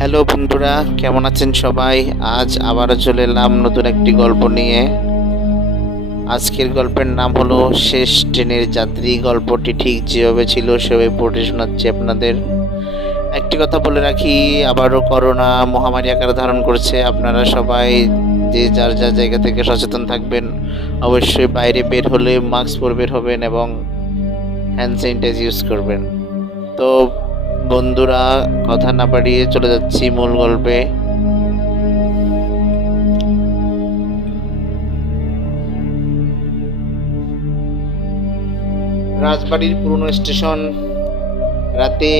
Hello বন্ধুরা, কেমন আছেন সবাই? আজ আবারও চলে এলাম নতুন একটি গল্প নিয়ে। আজকের গল্পের নাম হলো শেষ ট্রেনের যাত্রী। গল্পটি ঠিক যেভাবে ছিল সেভাবে পড়ে শোনাচ্ছি আপনাদের। একটি কথা বলে রাখি, আবারও করোনা মহামারী আকার ধারণ করছে। আপনারা সবাই যে যার যার জায়গা থেকে সচেতন থাকবেন। অবশ্যই বাইরে বের হলে মাস্ক পরে বের হবেন এবং হ্যান্ড স্যানিটাইজ ইউজ করবেন। তো বন্ধুরা, কথা না বাড়িয়ে চলে যাচ্ছি মূল গল্পে। রাজবাড়ির পুরনো স্টেশন। রাতে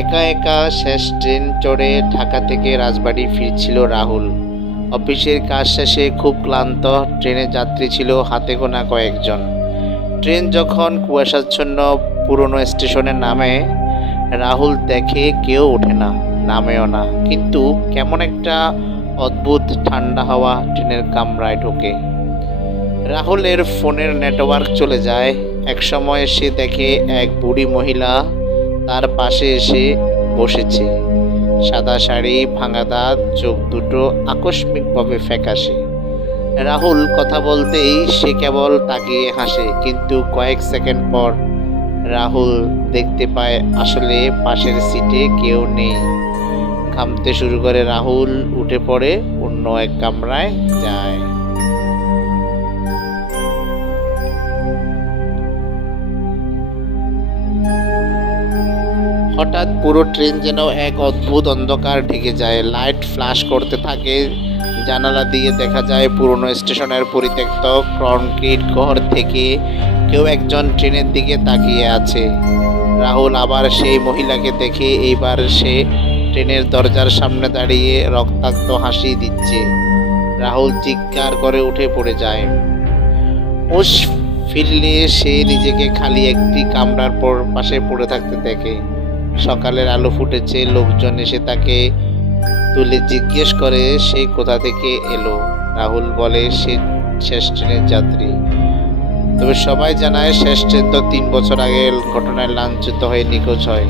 একা একা শেষ ট্রেন চড়ে ঢাকা থেকে রাজবাড়ি ফিরছিল রাহুল। অফিসের কাজ শেষে খুব ক্লান্ত। ট্রেনের যাত্রী ছিল হাতে গোনা কয়েকজন। ট্রেন যখন কুয়াশাচ্ছন্ন পুরনো স্টেশনে নামে, রাহুল দেখে কেউ ওঠে না, নামেও না, কিন্তু কেমন একটা অদ্ভুত ঠান্ডা হাওয়া ট্রেনের কামরায় ঢোকে। রাহুলের ফোনের নেটওয়ার্ক চলে যায়। একসময় সে দেখে এক বুড়ি মহিলা তার পাশে এসে বসেছে। সাদা শাড়ি, ভাঙা দাঁত, চোখ দুটো আকস্মিকভাবে ফ্যাকাশে। রাহুল কথা বলতেই সে কেবল তাকিয়ে হাসে, কিন্তু কয়েক সেকেন্ড পর রাহুল দেখতে পায় আসলে পাশের সিটে কেউ নেই। ঘামতে শুরু করে রাহুল উঠে পড়ে, অন্য এক কামরায় যায়। হঠাৎ পুরো ট্রেন যেন এক অদ্ভুত অন্ধকার ঢেকে যায়। লাইট ফ্ল্যাশ করতে থাকে। জানালা দিয়ে দেখা যায় পুরনো স্টেশনের পরিত্যক্ত কংক্রিট ঘর থেকে কেউ একজন ট্রেনের দিকে তাকিয়ে আছে। রাহুল আবার সেই মহিলাকে দেখে। এইবার সে ট্রেনের দরজার সামনে দাঁড়িয়ে রক্তাক্ত হাসি দিচ্ছে। রাহুল চিৎকার করে উঠে পড়ে যায়। হুঁশ ফিরলে সে নিজেকে খালি একটি কামরার পাশে পড়ে থাকতে দেখে। সকালের আলো ফুটেছে। লোকজন এসে তাকে তুলে জিজ্ঞেস করে সে কোথা থেকে এলো। রাহুল বলে সে শেষ ট্রেনের যাত্রী। তবে সবাই জানায় শেষ ট্রেন তো 3 বছর আগের ঘটনায় লাঞ্ছিত হয়ে নিখোঁজ হয়।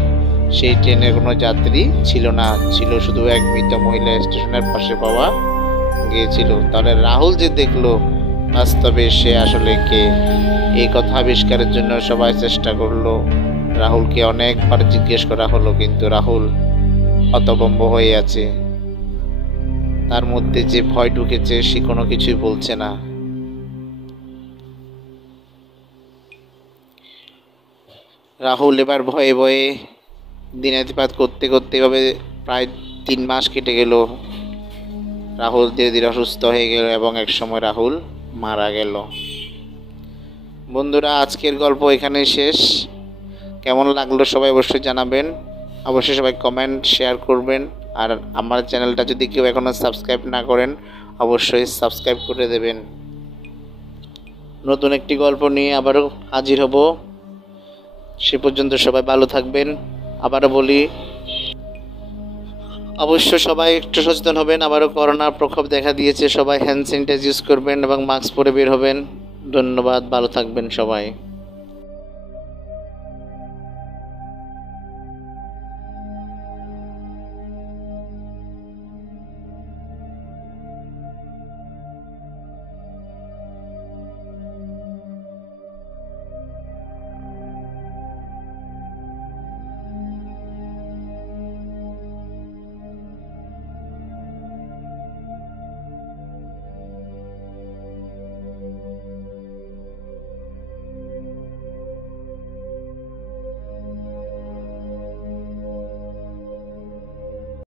সেই ট্রেনের কোনো যাত্রী ছিল না, ছিল শুধু এক মৃত মহিলা স্টেশনের পাশে পাওয়া গিয়েছিল। তাহলে রাহুল যে দেখলো, বাস্তবে সে আসলে কে? এই কথা আবিষ্কারের জন্য সবাই চেষ্টা করলো। রাহুলকে অনেকবার জিজ্ঞেস করা হলো, কিন্তু রাহুল হতভম্ব হয়ে আছে। তার মধ্যে যে ভয় ঢুকেছে, সে কোনো কিছুই বলছে না। রাহুল এবার ভয়ে ভয়ে দিনাতিপাত করতে করতে এভাবে প্রায় 3 মাস কেটে গেল। রাহুল ধীরে ধীরে অসুস্থ হয়ে গেল এবং একসময় রাহুল মারা গেল। বন্ধুরা, আজকের গল্প এখানেই শেষ। কেমন লাগলো সবাই অবশ্যই জানাবেন। অবশ্যই সবাই কমেন্ট শেয়ার করবেন। আর আমার চ্যানেলটা যদি কেউ এখনও সাবস্ক্রাইব না করেন, অবশ্যই সাবস্ক্রাইব করে দেবেন। নতুন একটি গল্প নিয়ে আবারও হাজির হব। সে পর্যন্ত সবাই ভালো থাকবেন। আবারও বলি, অবশ্যই সবাই একটু সচেতন হবেন। আবারও করোনার প্রকোপ দেখা দিয়েছে। সবাই হ্যান্ড স্যানিটাইজ ইউজ করবেন এবং মাস্ক পরে বের হবেন। ধন্যবাদ, ভালো থাকবেন সবাই।